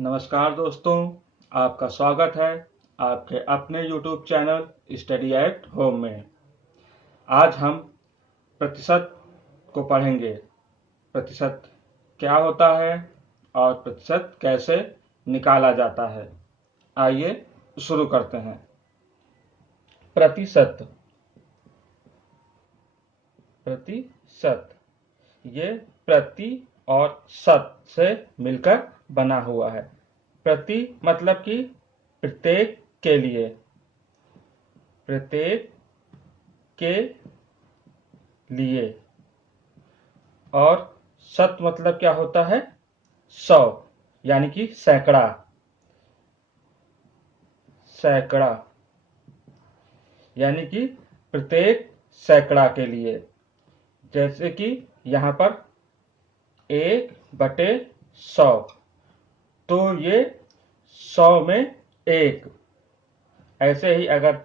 नमस्कार दोस्तों, आपका स्वागत है आपके अपने YouTube channel study at home में। आज हम प्रतिशत को पढ़ेंगे। प्रतिशत क्या होता है और प्रतिशत कैसे निकाला जाता है। आइए शुरू करते हैं। प्रतिशत प्रतिशत ये प्रति और शत से मिलकर बना हुआ है। प्रति मतलब कि प्रत्येक के लिए, प्रत्येक के लिए, और शत मतलब क्या होता है? 100 यानी कि सैकड़ा, सैकड़ा यानी कि प्रत्येक सैकड़ा के लिए। जैसे कि यहाँ पर 1/100, तो ये 100 में 1। ऐसे ही अगर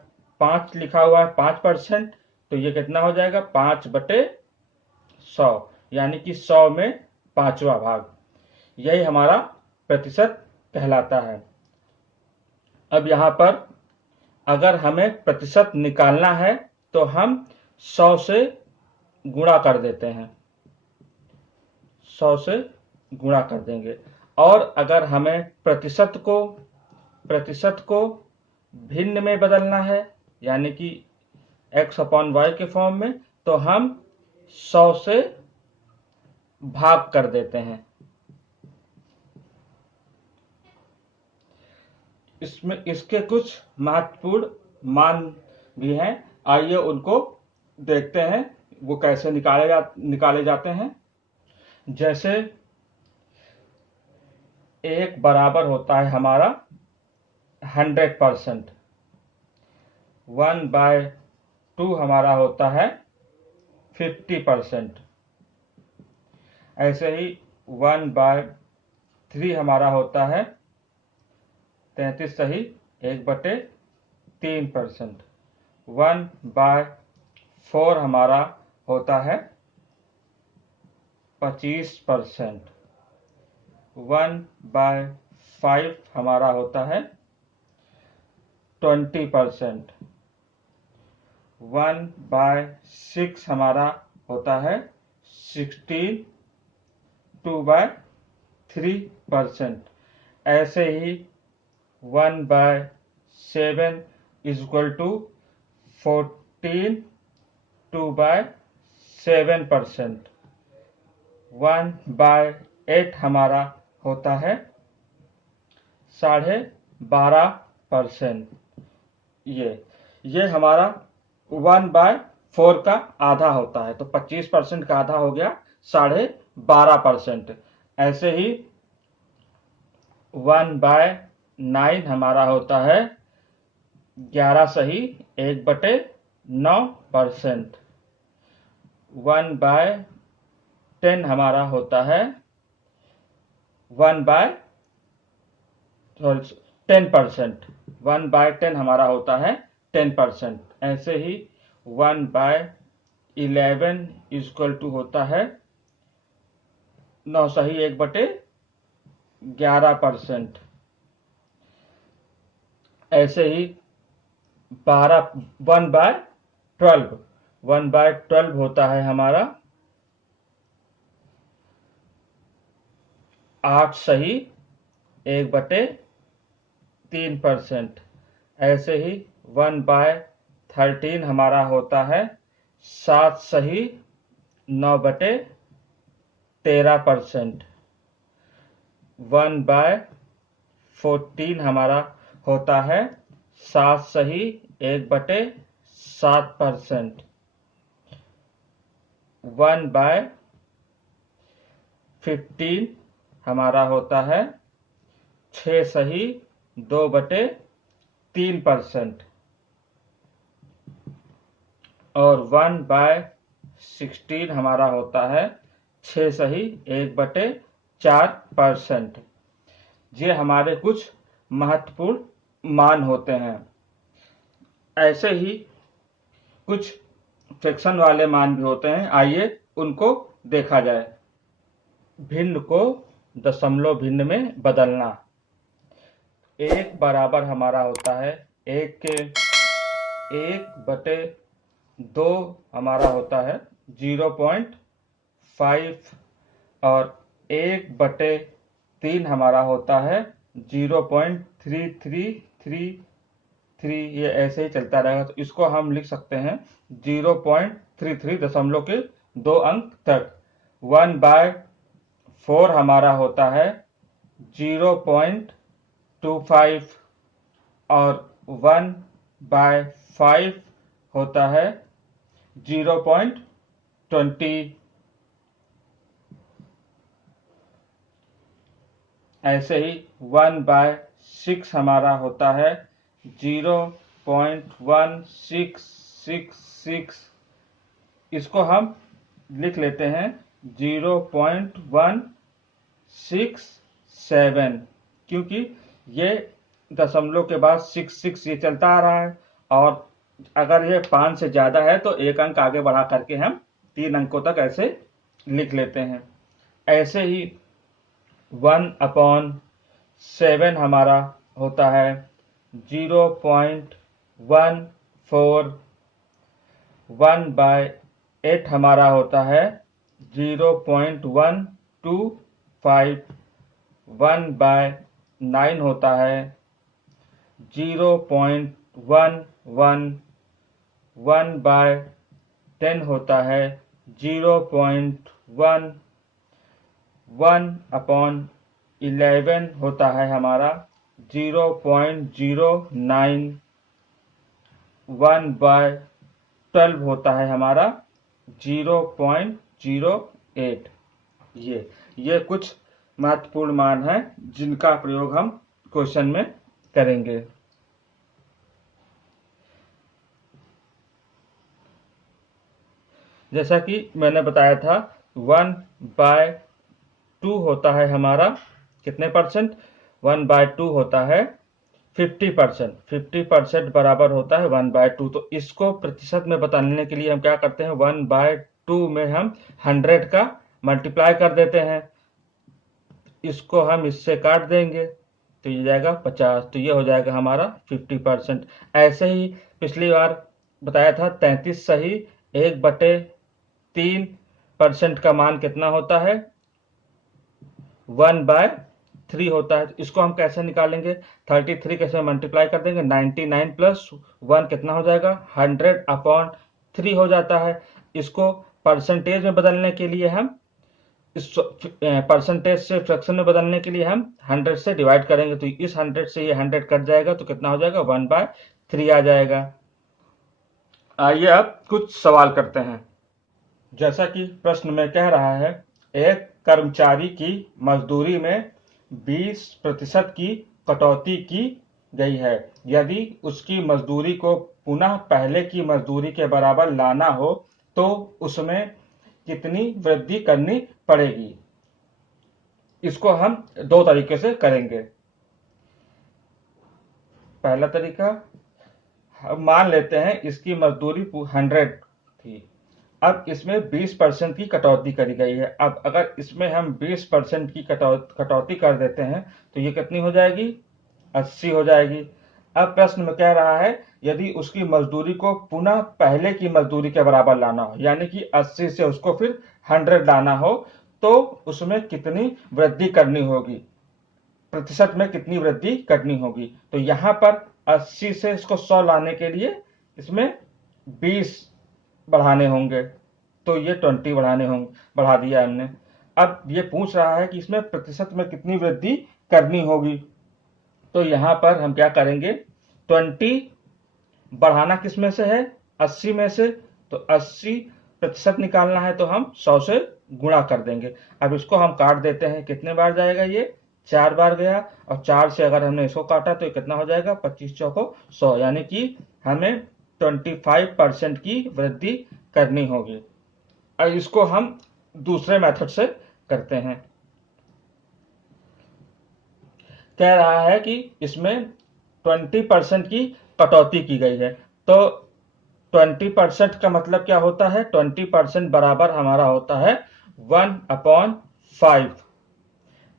5 लिखा हुआ है 5%, तो ये कितना हो जाएगा? 5/100 यानी कि 100 में 5वां भाग। यही हमारा प्रतिशत कहलाता है। अब यहाँ पर अगर हमें प्रतिशत निकालना है तो हम 100 से गुणा कर देते हैं, 100 से गुणा कर देंगे। और अगर हमें प्रतिशत को भिन्न में बदलना है, यानी कि x/y के फॉर्म में, तो हम 100 से भाग कर देते हैं। इसके कुछ महत्वपूर्ण मान भी हैं। आइए उनको देखते हैं, वो कैसे निकाले जाते हैं। जैसे 1 बराबर होता है हमारा 100%, 1/2 हमारा होता है 50%, ऐसे ही 1/3 हमारा होता है 33 सही 1/3%, 1/4 हमारा होता है 25%, 1/5 हमारा होता है 20%, 1/6 हमारा होता है 16, 2/3%। ऐसे ही 1/7 इज इक्वल टू 14, 2/7%, 1/8 हमारा होता है 12.5%। ये हमारा 1/4 का आधा होता है, तो 25% का आधा हो गया 12.5%। ऐसे ही 1/9 हमारा होता है 11 सही 1/9%, 1/10 हमारा होता है 10%, 1/10 हमारा होता है 10%। ऐसे ही 1/11 इक्वल टू होता है 9 सही 1/11%। ऐसे ही 1/12 होता है हमारा 8 सही 1/3%। ऐसे ही 1/13 हमारा होता है 7 सही 9/13%, 1/14 हमारा होता है 7 सही 1/7%, 1/15 हमारा होता है 6 सही 2/3%, और 1/16 हमारा होता है 6 सही 1/4%। ये हमारे कुछ महत्वपूर्ण मान होते हैं। ऐसे ही कुछ फ्रैक्शन वाले मान भी होते हैं, आइए उनको देखा जाए। भिन्न को दशमलव भिन्न में बदलना। 1 बराबर हमारा होता है 1 के 1/2 हमारा होता है 0.5 और 1/3 हमारा होता है 0.3333। ये ऐसे ही चलता रहेगा, तो इसको हम लिख सकते हैं 0.33 दशमलव के 2 अंक तक। 1/4 हमारा होता है 0.25 और 1/5 होता है 0.20। ऐसे ही 1/6 हमारा होता है 0.1666। इसको हम लिख लेते हैं 0.167, क्योंकि ये दशमलव के बाद 66 ये चलता आ रहा है, और अगर ये 5 से ज्यादा है तो एक अंक आगे बढ़ा करके हम 3 अंकों तक ऐसे लिख लेते हैं। ऐसे ही 1/7 हमारा होता है 0.14। 1/8 हमारा होता है 0.125। 1/9 होता है 0.11। 1/10 होता है 0.1। 1/11 होता है हमारा 0.09। 1/12 होता है हमारा 0.08। ये कुछ महत्वपूर्ण मान हैं जिनका प्रयोग हम क्वेश्चन में करेंगे। जैसा कि मैंने बताया था 1/2 होता है हमारा कितने परसेंट, 1/2 होता है 50%। 50% बराबर होता है 1/2। तो इसको प्रतिशत में बताने के लिए हम क्या करते हैं, 1/2 में हम 100 का मल्टीप्लाई कर देते हैं। इसको हम इससे काट देंगे तो ये जाएगा 50, तो ये हो जाएगा हमारा 50%। ऐसे ही पिछली बार बताया था 33 सही 1/3% का मान कितना होता है, 1/3 होता है। इसको हम कैसे निकालेंगे, 33 कैसे मल्टीप्लाई कर देंगे, 99 प्लस 1 कितना हो जाएगा, 100/3 हो जाता है। इसको परसेंटेज में बदलने के लिए हम इस परसेंटेज से फ्रैक्शन में बदलने के लिए हम 100 से डिवाइड करेंगे, तो इस 100 से ये 100 कट जाएगा तो कितना हो जाएगा, 1/3 आ जाएगा। आइए अब कुछ सवाल करते हैं। जैसा कि प्रश्न में कह रहा है, एक कर्मचारी की मजदूरी में 20% की कटौती की गई है। यदि उसकी मजदूरी को पुनः पहले की मजदूरी के बराबर लाना हो तो उसमें कितनी वृद्धि करनी पड़ेगी। इसको हम 2 तरीके से करेंगे। पहला तरीका, हम मान लेते हैं इसकी मजदूरी 100 थी, अब इसमें 20% की कटौती करी गई है। अब अगर इसमें हम 20% की कटौती कर देते हैं तो ये कितनी हो जाएगी, 80 हो जाएगी। अब प्रश्न में कह रहा है यदि उसकी मजदूरी को पुनः पहले की मजदूरी के बराबर लाना हो, यानी कि 80 से उसको फिर 100 लाना हो, तो उसमें कितनी वृद्धि करनी होगी, प्रतिशत में कितनी वृद्धि करनी होगी। तो यहां पर 80 से इसको 100 लाने के लिए इसमें 20 बढ़ाने होंगे, तो ये 20 बढ़ा दिया हमने। अब ये पूछ रहा है कि इसमें प्रतिशत में कितनी वृद्धि करनी होगी, तो यहां पर हम क्या करेंगे, 20 बढ़ाना किस में से है, 80 में से, तो 80% निकालना है तो हम 100 से गुणा कर देंगे। अब इसको हम काट देते हैं, कितने बार जाएगा, ये 4 बार गया, और 4 से अगर हमने इसको काटा तो कितना हो जाएगा, 25 चौको 100, यानी कि हमें 25% की वृद्धि करनी होगी। अब इसको हम दूसरे मेथड से करते हैं। कह रहा है कि इसमें 20% की कटौती की गई है, तो 20% का मतलब क्या होता है, 20% बराबर हमारा होता है 1/5।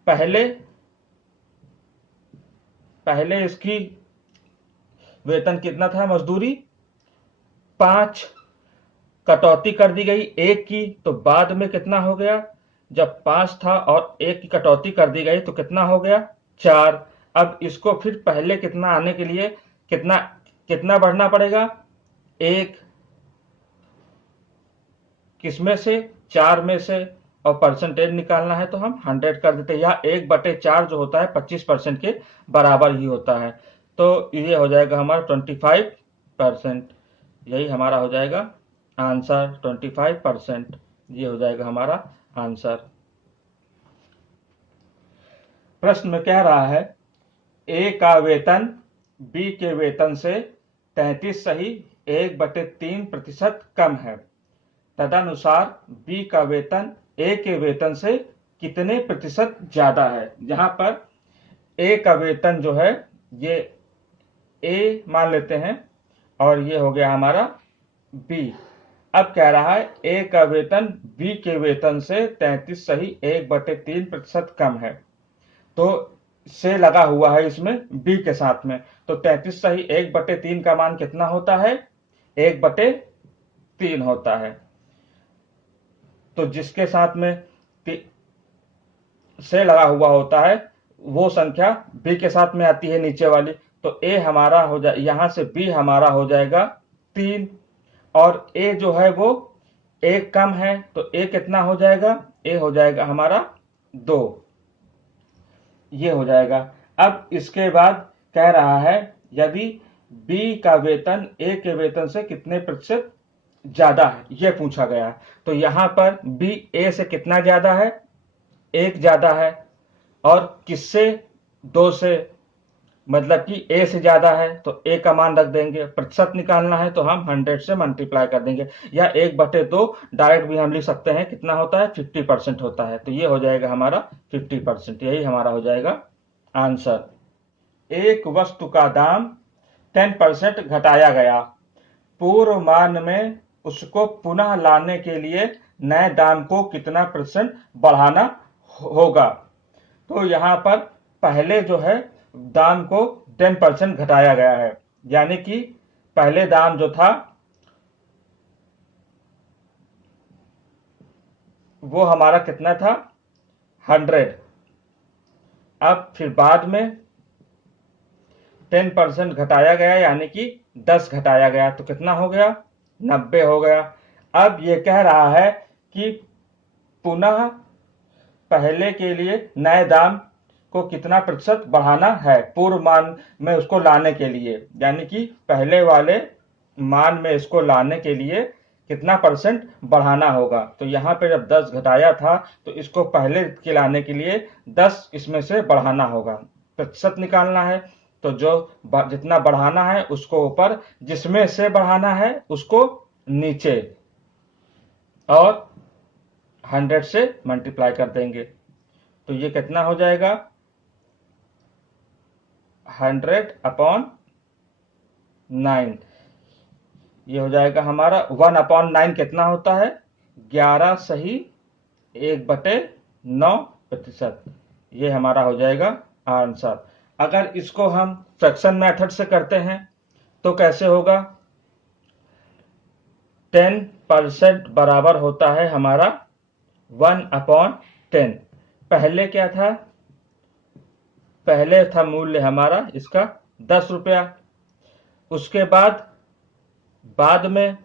पहले पहले इसकी वेतन कितना था मजदूरी 5, कटौती कर दी गई 1 की, तो बाद में कितना हो गया, जब 5 था और 1 की कटौती कर दी गई तो कितना हो गया 4। अब इसको फिर पहले कितना आने के लिए कितना कितना बढ़ना पड़ेगा 1, किसमें से 4 में से, और परसेंटेज निकालना है तो हम 100 कर देते हैं। यह 1/4 जो होता है 25% के बराबर ही होता है। तो ये हो जाएगा हमारा 25%। यही हमारा हो जाएगा आंसर 25%। ये हो जाएगा हमारा आंसर। प्रश्न में कह रहा है ए का वेतन बी के वेतन से 33.1/3% कम है। तदनुसार बी का वेतन ए के वेतन से कितने प्रतिशत ज्यादा है। यहां पर ए का वेतन जो है ये ए मान लेते हैं और ये हो गया हमारा बी। अब कह रहा है ए का वेतन बी के वेतन से 33.1/3% कम है। तो से लगा हुआ है इसमें बी के साथ में, तो 33.1/3 का मान कितना होता है 1/3 होता है। तो जिसके साथ में से लगा हुआ होता है वो संख्या बी के साथ में आती है नीचे वाली। तो ए हमारा हो जाए, यहां से बी हमारा हो जाएगा 3, और ए जो है वो 1 कम है, तो ए कितना हो जाएगा, ए हो जाएगा हमारा 2। ये हो जाएगा। अब इसके बाद कह रहा है यदि बी का वेतन ए के वेतन से कितने प्रतिशत ज्यादा है, यह पूछा गया है। तो यहां पर बी ए से कितना ज्यादा है 1 ज्यादा है, और किससे 2 से, मतलब कि ए से ज्यादा है तो ए का मान रख देंगे। प्रतिशत निकालना है तो हम 100 से मल्टीप्लाई कर देंगे, या 1/2 डायरेक्ट भी हम लिख सकते हैं। कितना होता है 50% होता है। तो ये हो जाएगा हमारा 50%। यही हमारा हो जाएगा आंसर। एक वस्तु का दाम 10% घटाया गया, पूर्व मान में उसको पुनः लाने के लिए नए दाम को कितना % बढ़ाना होगा। तो यहां पर पहले जो है दाम को 10% घटाया गया है, यानी कि पहले दाम जो था वो हमारा कितना था 100। अब फिर बाद में 10% घटाया गया, यानी कि 10 घटाया गया, तो कितना हो गया 90 हो गया। अब ये कह रहा है कि पुनः पहले के लिए नए दाम को कितना प्रतिशत बढ़ाना है पूर्व मान में उसको लाने के लिए, यानी कि पहले वाले मान में इसको लाने के लिए कितना % बढ़ाना होगा। तो यहाँ पे जब 10 घटाया था तो इसको पहले के लाने के लिए 10 इसमें से बढ़ाना होगा। प्रतिशत निकालना है तो जो जितना बढ़ाना है उसको ऊपर, जिसमें से बढ़ाना है उसको नीचे, और 100 से मल्टीप्लाई कर देंगे। तो ये कितना हो जाएगा 100/9। ये हो जाएगा हमारा 1/9 कितना होता है 11 सही 1/9%। ये हमारा हो जाएगा आंसर। अगर इसको हम फ्रैक्शन मेथड से करते हैं तो कैसे होगा, 10% बराबर होता है हमारा 1/10। पहले क्या था, पहले था मूल्य हमारा इसका 10 रुपया। उसके बाद में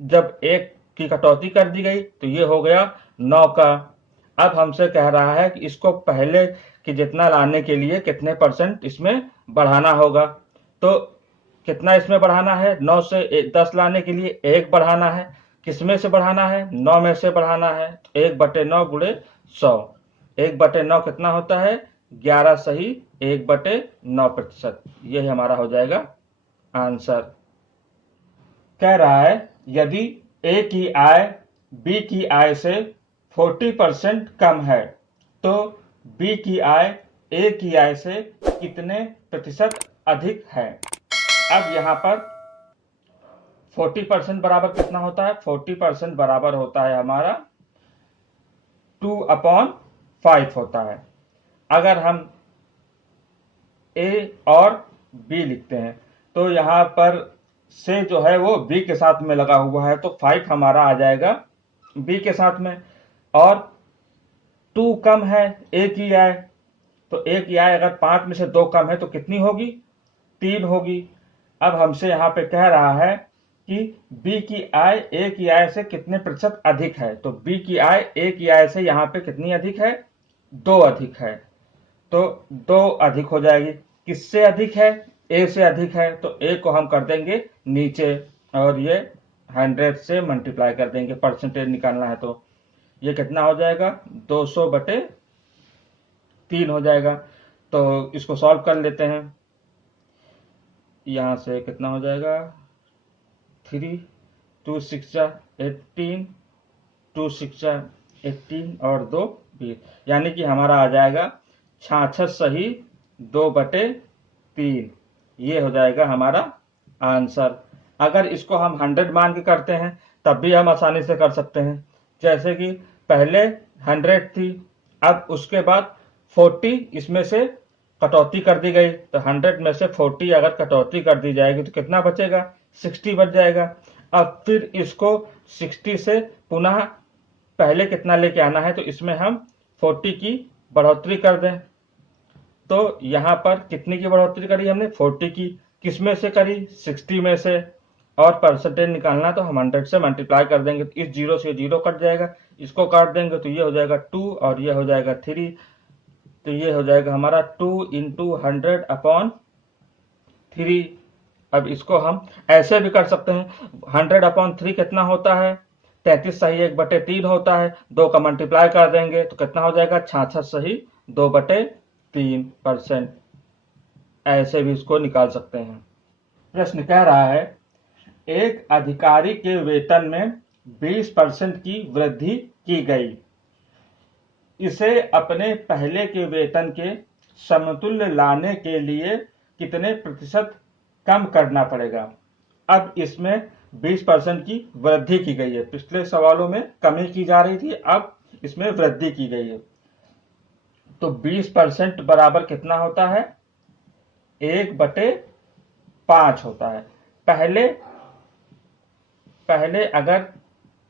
जब 1 की कटौती कर दी गई तो ये हो गया 9 का। अब हमसे कह रहा है कि इसको पहले कि जितना लाने के लिए कितने % इसमें बढ़ाना होगा। तो कितना इसमें बढ़ाना है, 9 से 10 लाने के लिए 1 बढ़ाना है। किसमें से बढ़ाना है 9 में से बढ़ाना है। 1/9 गुणे 100, 1/9 कितना होता है 11 सही 1/9%। यही हमारा हो जाएगा आंसर। कह रहा है यदि ए की आय बी की आय से 40% कम है तो बी की आय ए की आय से कितने प्रतिशत अधिक है। अब यहां पर 40% बराबर कितना होता है, 40% बराबर होता है हमारा 2/5 होता है। अगर हम ए और बी लिखते हैं। तो यहाँ पर से जो है वो बी के साथ में लगा हुआ है, तो 5 हमारा आ जाएगा बी के साथ में। और 2 कम है ए की आय, तो ए की आय अगर 5 में से 2 कम है तो कितनी होगी? 3 होगी। अब हमसे यहाँ पे कह रहा है कि बी की आय ए की आय से कितने प्रतिशत अधिक है, तो बी की आय ए की आय से यहाँ पे कितनी अधिक है? 2 अधिक है, तो 2 अधिक हो जाएगी। किससे अधिक है? ए से अधिक है, तो ए को हम कर देंगे नीचे और ये 100 से मल्टीप्लाई कर देंगे, परसेंटेज निकालना है। तो ये कितना हो जाएगा? 200/3 हो जाएगा। तो इसको सॉल्व कर लेते हैं। यहाँ से कितना हो जाएगा? 3, 2 6 18, 2 6 18 और 2 20, यानी कि हमारा आ जाएगा 66 सही 2/3। ये हो जाएगा हमारा आंसर। अगर इसको हम 100 मान के करते हैं तब भी हम आसानी से कर सकते हैं। जैसे कि पहले 100 थी, अब उसके बाद 40 इसमें से कटौती कर दी गई, तो 100 में से 40 अगर कटौती कर दी जाएगी तो कितना बचेगा? 60 बच जाएगा। अब फिर इसको 60 से पुनः पहले कितना लेके आना है, तो इसमें हम 40 की बढ़ोतरी कर दें। तो यहाँ पर कितनी की बढ़ोतरी करी हमने? 40 की। किस में से करी? 60 में से। और परसेंटेज निकालना तो हम 100 से मल्टीप्लाई कर देंगे, तो इस 0 से 0 कट जाएगा, इसको काट देंगे तो ये हो जाएगा 2 और ये हो जाएगा 3। तो ये हो जाएगा हमारा 2 × 100/3। अब इसको हम ऐसे भी कर सकते हैं। 100/3 कितना होता है? 33 सही 1/3 होता है। 2 का मल्टीप्लाई कर देंगे तो कितना हो जाएगा? 66 सही 2/3%। ऐसे भी इसको निकाल सकते हैं। प्रश्न कह रहा है एक अधिकारी के वेतन में 20% की वृद्धि की गई, इसे अपने पहले के वेतन के समतुल्य लाने के लिए कितने प्रतिशत कम करना पड़ेगा? अब इसमें 20% की वृद्धि की गई है। पिछले सवालों में कमी की जा रही थी, अब इसमें वृद्धि की गई है। तो 20% बराबर कितना होता है? 1/5 होता है। पहले अगर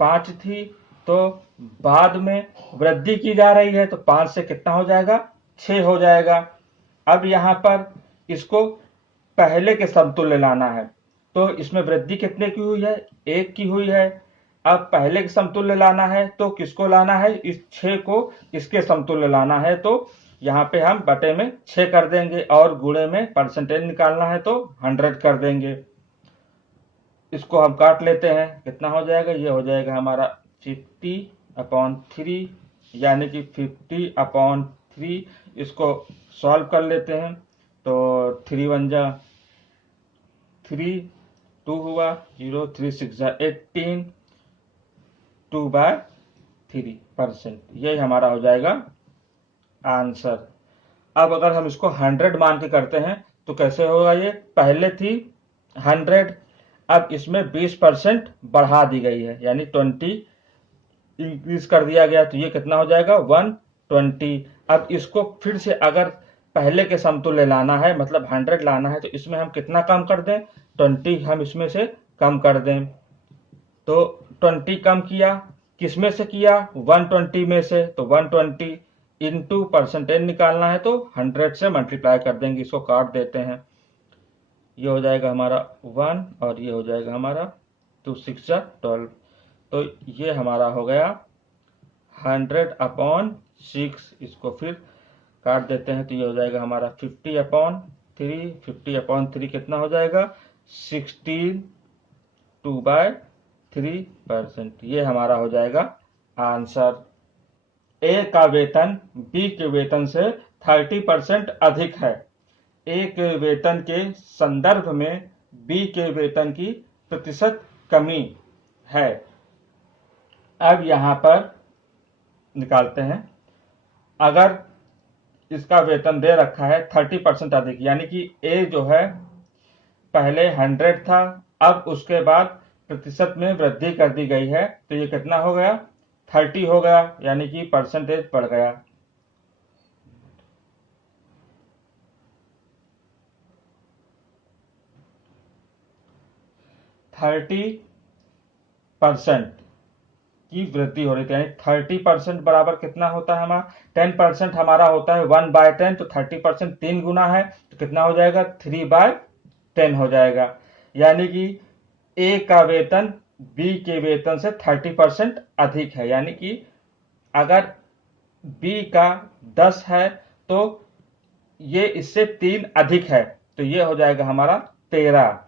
5 थी तो बाद में वृद्धि की जा रही है, तो 5 से कितना हो जाएगा? 6 हो जाएगा। अब यहाँ पर इसको पहले के समतुल्य लाना है, तो इसमें वृद्धि कितने की हुई है? 1 की हुई है। अब पहले के समतुल्य लाना है तो किसको लाना है? इस 6 को इसके समतुल्य लाना है, तो यहाँ पे हम बटे में 6 कर देंगे और गुणे में परसेंटेज निकालना है तो 100 कर देंगे। इसको हम काट लेते हैं, कितना हो जाएगा? ये हो जाएगा हमारा 50/3, यानी कि 50/3। इसको सॉल्व कर लेते हैं, तो 3 1 जा 3, 2 हुआ 0, 3 6 जा 18, 2/3%। यही हमारा हो जाएगा आंसर। अब अगर हम इसको 100 मान के करते हैं तो कैसे होगा? ये पहले थी 100, अब इसमें 20% बढ़ा दी गई है, यानी 20 इंक्रीज कर दिया गया, तो ये कितना हो जाएगा? 120। अब इसको फिर से अगर पहले के समतुल्य लाना है, मतलब 100 लाना है, तो इसमें हम कितना कम कर दें? 20 हम इसमें से कम कर दें। तो 20 कम किया, किसमें से किया? 120 में से। तो 120 इंटू परसेंटेज निकालना है तो 100 से मल्टीप्लाई कर देंगे, इसको काट देते हैं। ये हो जाएगा हमारा 1 और ये हो जाएगा हमारा 2 6 जा 12। तो ये हमारा हो गया 100/6। इसको फिर काट देते हैं तो ये हो जाएगा हमारा 50/3। 50/3 कितना हो जाएगा? 16 2/3%। ये हमारा हो जाएगा आंसर। ए का वेतन बी के वेतन से 30% अधिक है। ए के वेतन के संदर्भ में बी के वेतन की प्रतिशत कमी है। अब यहाँ पर निकालते हैं। अगर इसका वेतन दे रखा है 30% अधिक, यानी कि ए जो है पहले 100 था, अब उसके बाद प्रतिशत में वृद्धि कर दी गई है, तो ये कितना हो गया? 30 हो गया, यानी कि परसेंटेज बढ़ गया। 30% की वृद्धि हो रही थी। यानी 30% बराबर कितना होता है हमारा, 10% हमारा होता है 1/10, तो 30% 3 गुना है, तो कितना हो जाएगा 3/10 हो जाएगा। यानी कि ए का वेतन बी के वेतन से 30% अधिक है। यानी कि अगर बी का 10 है तो ये इससे 3 अधिक है, तो ये हो जाएगा हमारा 13।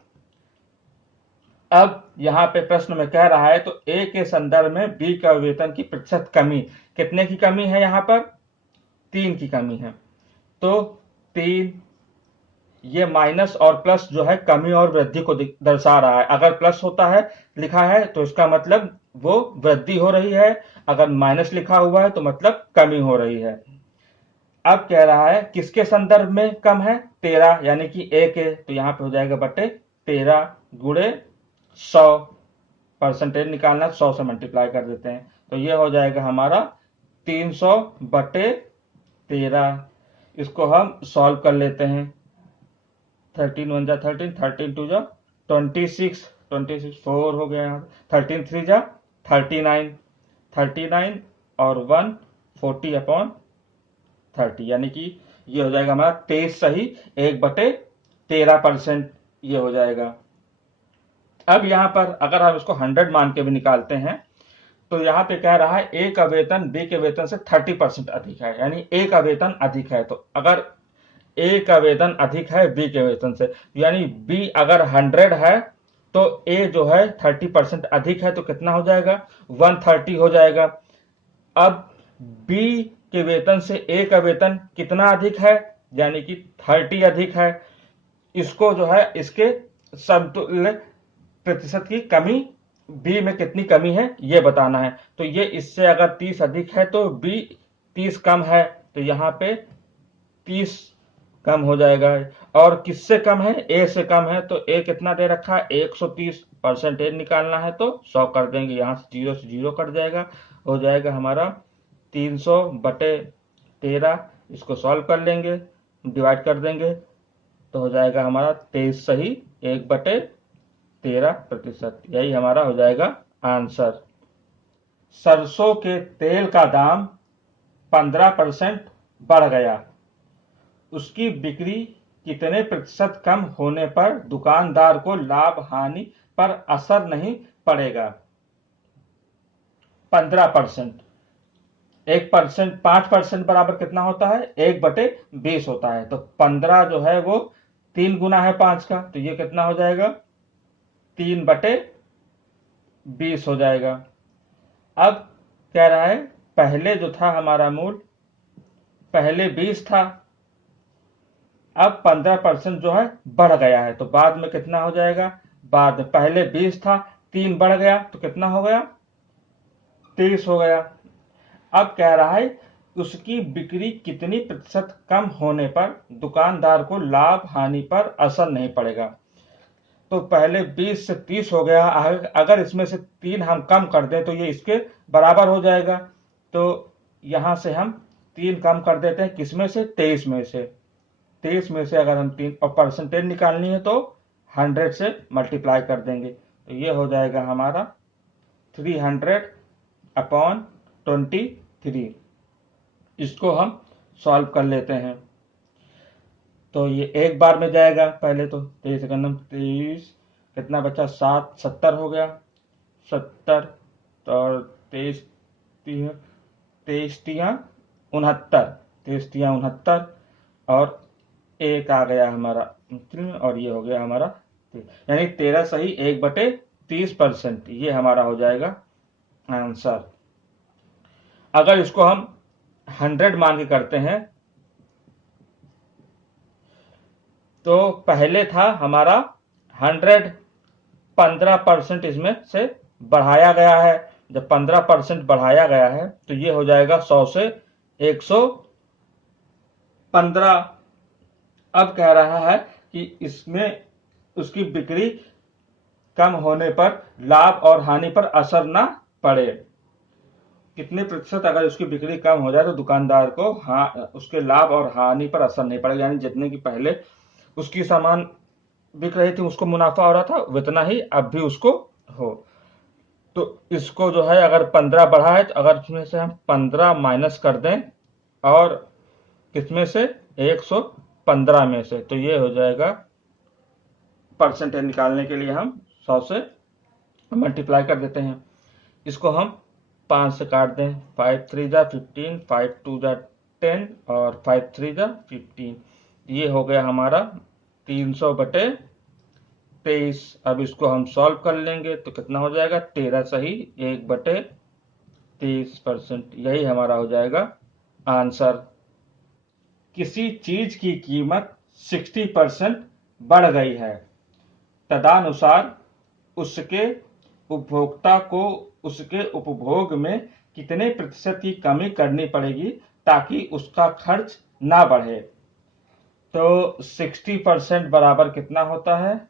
अब यहां पे प्रश्न में कह रहा है तो ए के संदर्भ में बी का वेतन की प्रतिशत कमी, कितने की कमी है, यहां पर 3 की कमी है। तो 3, ये माइनस और प्लस जो है कमी और वृद्धि को दर्शा रहा है। अगर प्लस होता है लिखा है तो इसका मतलब वो वृद्धि हो रही है, अगर माइनस लिखा हुआ है तो मतलब कमी हो रही है। अब कह रहा है किसके संदर्भ में कम है, 13, यानी कि ए के, तो यहां पे हो जाएगा बटे 13 गुणे 100, परसेंटेज निकालना 100 से मल्टीप्लाई कर देते हैं, तो ये हो जाएगा हमारा 300/13। इसको हम सॉल्व कर लेते हैं। 13 1 जा 13, 13 2 जा 26, 26 4 हो गया, 13 3 जा 39, 39 और 1 40/30, यानी कि ये हो जाएगा हमारा 23 सही 1/13%, ये हो जाएगा। अब यहां पर अगर हम इसको 100 मान के भी निकालते हैं तो यहां पे कह रहा है ए का वेतन बी के वेतन से 30% अधिक है, यानी ए का वेतन अधिक है। तो अगर ए का वेतन अधिक है बी के वेतन से, यानी बी अगर 100 है तो ए जो है 30% अधिक है, तो कितना हो जाएगा 130 हो जाएगा। अब बी के वेतन से ए का वेतन कितना अधिक है, यानी कि 30 अधिक है। इसको जो है इसके समतुल्य प्रतिशत की कमी बी में कितनी कमी है ये बताना है। तो ये इससे अगर 30 अधिक है तो बी 30 कम है, तो यहाँ पे 30 कम हो जाएगा। और किससे कम है, ए से कम है, तो ए कितना दे रखा है 130, परसेंटेज निकालना है तो 100 कर देंगे, यहाँ से 0 से 0 कट जाएगा, हो जाएगा हमारा 300/13। इसको सॉल्व कर लेंगे, डिवाइड कर देंगे, तो हो जाएगा हमारा 23 सही 1/13%, यही हमारा हो जाएगा आंसर। सरसों के तेल का दाम 15% बढ़ गया, उसकी बिक्री कितने प्रतिशत कम होने पर दुकानदार को लाभ हानि पर असर नहीं पड़ेगा। 15%, 1%, 5% बराबर कितना होता है 1/20 होता है, तो 15 जो है वो 3 गुना है 5 का, तो ये कितना हो जाएगा 3/20 हो जाएगा। अब कह रहा है पहले जो था हमारा मूल, पहले 20 था, अब 15% जो है बढ़ गया है, तो बाद में कितना हो जाएगा, बाद में पहले 20 था 3 बढ़ गया तो कितना हो गया 30 हो गया। अब कह रहा है उसकी बिक्री कितनी प्रतिशत कम होने पर दुकानदार को लाभ हानि पर असर नहीं पड़ेगा। तो पहले 20 से 30 हो गया, अगर इसमें से 3 हम कम कर दें तो ये इसके बराबर हो जाएगा, तो यहां से हम 3 कम कर देते हैं, किसमें से 23 में से, 23 में से अगर हम 3 और परसेंटेज निकालनी है तो 100 से मल्टीप्लाई कर देंगे, तो ये हो जाएगा हमारा 300/23। इसको हम सॉल्व कर लेते हैं, तो ये एक बार में जाएगा, पहले तो 23 23 कितना बचा 7 70 हो गया, 70 और 23 23 69, 23 69 और एक आ गया हमारा और ये हो गया हमारा, यानी 13 सही 1/30%, ये हमारा हो जाएगा आंसर। अगर इसको हम 100 मान के करते हैं तो पहले था हमारा 100, 15% इसमें से बढ़ाया गया है, जब 15% बढ़ाया गया है तो ये हो जाएगा 100 से 115। अब कह रहा है कि इसमें उसकी बिक्री कम होने पर लाभ और हानि पर असर ना पड़े, कितने प्रतिशत अगर उसकी बिक्री कम हो जाए तो दुकानदार को उसके लाभ और हानि पर असर नहीं पड़ेगा, यानी जितने की पहले उसकी सामान बिक रही थी उसको मुनाफा हो रहा था उतना ही अब भी उसको हो। तो इसको जो है अगर 15 बढ़ा है तो अगर इसमें से हम 15 माइनस कर दें और किसमें से 115 में से, तो ये हो जाएगा परसेंटेज निकालने के लिए हम 100 से मल्टीप्लाई कर देते हैं। इसको हम 5 से काट दें, 5 3 जा 15, 5 2 जा 10 और 5 3 जा 15। ये हो गया हमारा 300/23। अब इसको हम सॉल्व कर लेंगे तो कितना हो जाएगा 13 सही 1/30%। यही हमारा हो जाएगा आंसर। किसी चीज की कीमत 60% बढ़ गई है, तदनुसार उसके उपभोक्ता को उसके उपभोग में कितने प्रतिशत की कमी करनी पड़ेगी ताकि उसका खर्च ना बढ़े। तो 60% बराबर कितना होता है?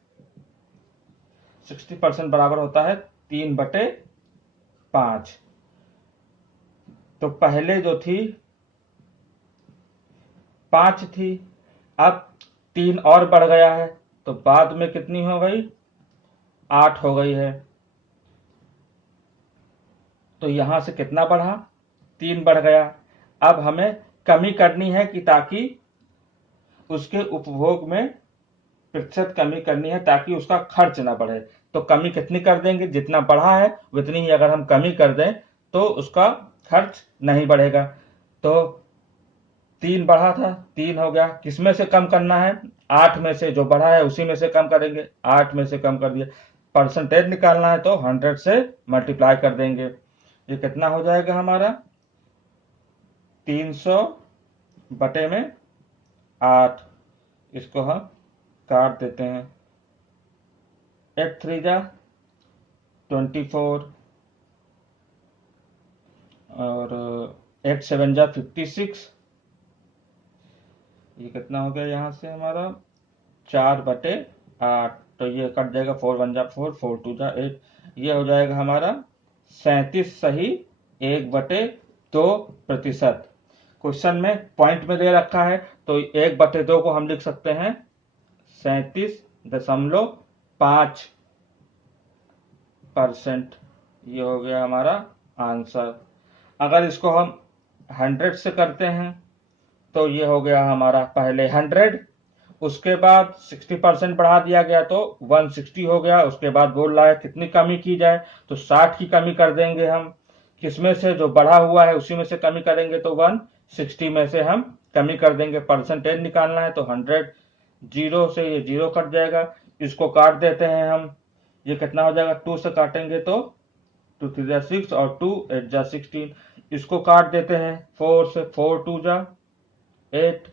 60% बराबर होता है 3/5। तो पहले जो थी 5 थी, अब 3 और बढ़ गया है तो बाद में कितनी हो गई? 8 हो गई है। तो यहां से कितना बढ़ा? 3 बढ़ गया। अब हमें कमी करनी है कि ताकि उसके उपभोग में प्रतिशत कमी करनी है ताकि उसका खर्च ना बढ़े। तो कमी कितनी कर देंगे? जितना बढ़ा है उतनी ही अगर हम कमी कर दें तो उसका खर्च नहीं बढ़ेगा। तो 3 बढ़ा था, 3 हो गया। किसमें से कम करना है? 8 में से, जो बढ़ा है उसी में से कम करेंगे। 8 में से कम कर दिया। परसेंटेज निकालना है तो 100 से मल्टीप्लाई कर देंगे। ये कितना हो जाएगा हमारा? 300/8। इसको हम काट देते हैं। 8 3 जा 24 और 8 7 जा 56। ये कितना हो गया यहाँ से हमारा? 4/8। तो ये कट जाएगा, 4 1 जा 4, 4 2 जा 8। ये हो जाएगा हमारा 37 सही 1/2%। क्वेश्चन में पॉइंट में दे रखा है तो 1/2 को हम लिख सकते हैं 37.5%। ये हो गया हमारा आंसर। अगर इसको हम 100 से करते हैं तो ये हो गया हमारा पहले 100, उसके बाद 60% बढ़ा दिया गया तो 160 हो गया। उसके बाद बोल रहा है कितनी कमी की जाए, तो 60 की कमी कर देंगे हम। किसमें से? जो बढ़ा हुआ है उसी में से कमी करेंगे तो 160 में से हम कमी कर देंगे। परसेंटेज निकालना है तो 100, 0 से ये 0 कट जाएगा। इसको काट देते हैं हम। ये कितना हो जाएगा? 2 से काटेंगे तो 2 3 जा 6 और 2 8 जा 16। इसको काट देते हैं 4 से, 4 2 जा 8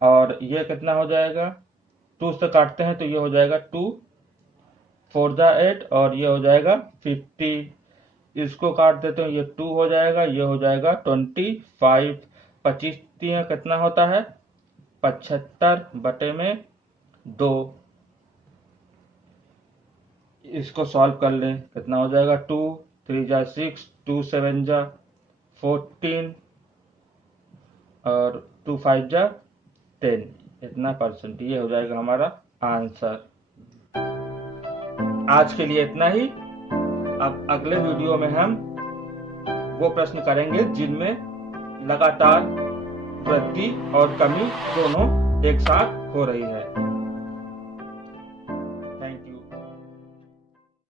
और ये कितना हो जाएगा? 2 से काटते हैं तो ये हो जाएगा 2 4 जा 8 और ये हो जाएगा 50। इसको काट देते हैं, ये 2 हो जाएगा, ये हो जाएगा 25। 25 कितना होता है? 75/2। इसको सॉल्व कर लें, कितना हो जाएगा? 2 3 जा 6, 2 7 जा 14 और 2 5 जा 10। इतना परसेंट। ये हो जाएगा हमारा आंसर। आज के लिए इतना ही। अब अगले वीडियो में हम वो प्रश्न करेंगे जिनमें लगातार वृद्धि और कमी दोनों एक साथ हो रही है।